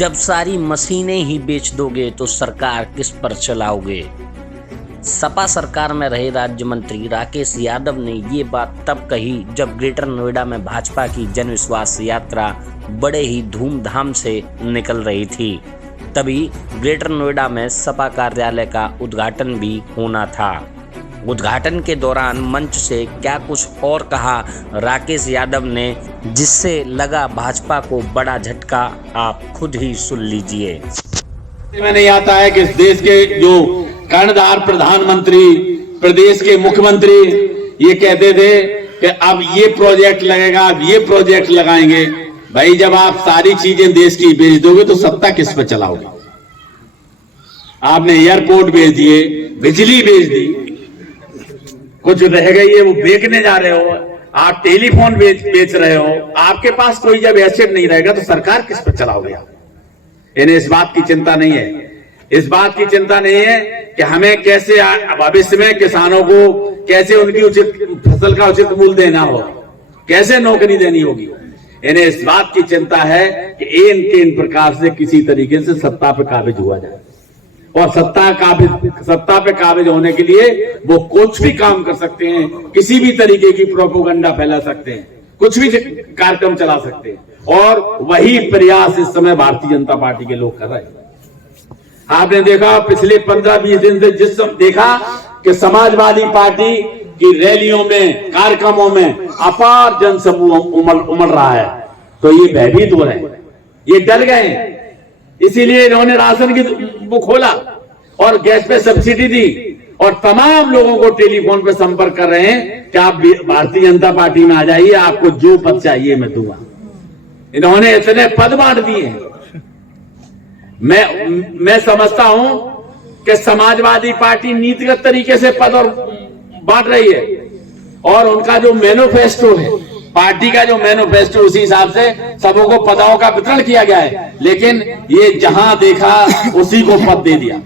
जब सारी मशीनें ही बेच दोगे तो सरकार किस पर चलाओगे। सपा सरकार में रहे राज्य मंत्री राकेश यादव ने ये बात तब कही जब ग्रेटर नोएडा में भाजपा की जन विश्वास यात्रा बड़े ही धूमधाम से निकल रही थी। तभी ग्रेटर नोएडा में सपा कार्यालय का उद्घाटन भी होना था। उद्घाटन के दौरान मंच से क्या कुछ और कहा राकेश यादव ने, जिससे लगा भाजपा को बड़ा झटका, आप खुद ही सुन लीजिए। में नहीं आता है कि इस देश के जो कर्णधार प्रधानमंत्री, प्रदेश के मुख्यमंत्री ये कहते थे कि अब ये प्रोजेक्ट लगेगा, अब ये प्रोजेक्ट लगाएंगे। भाई जब आप सारी चीजें देश की बेच दोगे तो सत्ता किस पर चलाओगे। आपने एयरपोर्ट बेच दिए, बिजली बेच दी, कुछ रह गई है वो बेचने जा रहे हो, आप टेलीफोन बेच रहे हो। आपके पास कोई जब एसेट नहीं रहेगा तो सरकार किस पर चलाओगे आप। इन्हें इस बात की चिंता नहीं है, इस बात की चिंता नहीं है कि हमें कैसे भविष्य में किसानों को कैसे उनकी उचित फसल का उचित मूल्य देना हो, कैसे नौकरी देनी होगी। इन्हें इस बात की चिंता है कि इन प्रकार से किसी तरीके से सत्ता पे काबिज हुआ जाए, और सत्ता पे काबिज होने के लिए वो कुछ भी काम कर सकते हैं, किसी भी तरीके की प्रोपेगेंडा फैला सकते हैं, कुछ भी कार्यक्रम चला सकते हैं। और वही प्रयास इस समय भारतीय जनता पार्टी के लोग कर रहे हैं। आपने देखा पिछले 15-20 दिन से जिस समय देखा कि समाजवादी पार्टी की रैलियों में, कार्यक्रमों में अपार जनसमूह उमड़ रहा है, तो ये भयभीत हो रहे हैं, ये डर गए हैं। इसीलिए इन्होंने राशन की वो खोला और गैस पे सब्सिडी दी, और तमाम लोगों को टेलीफोन पे संपर्क कर रहे हैं कि आप भारतीय जनता पार्टी में आ जाइए, आपको जो पद चाहिए मैं दूंगा। इन्होंने इतने पद बांट दिए हैं। मैं समझता हूं कि समाजवादी पार्टी नीतिगत तरीके से पद और बांट रही है, और उनका जो मैनिफेस्टो है, पार्टी का जो मैनिफेस्टो, उसी हिसाब से सबों को पदों का वितरण किया गया है। लेकिन ये जहां देखा उसी को पद दे दिया।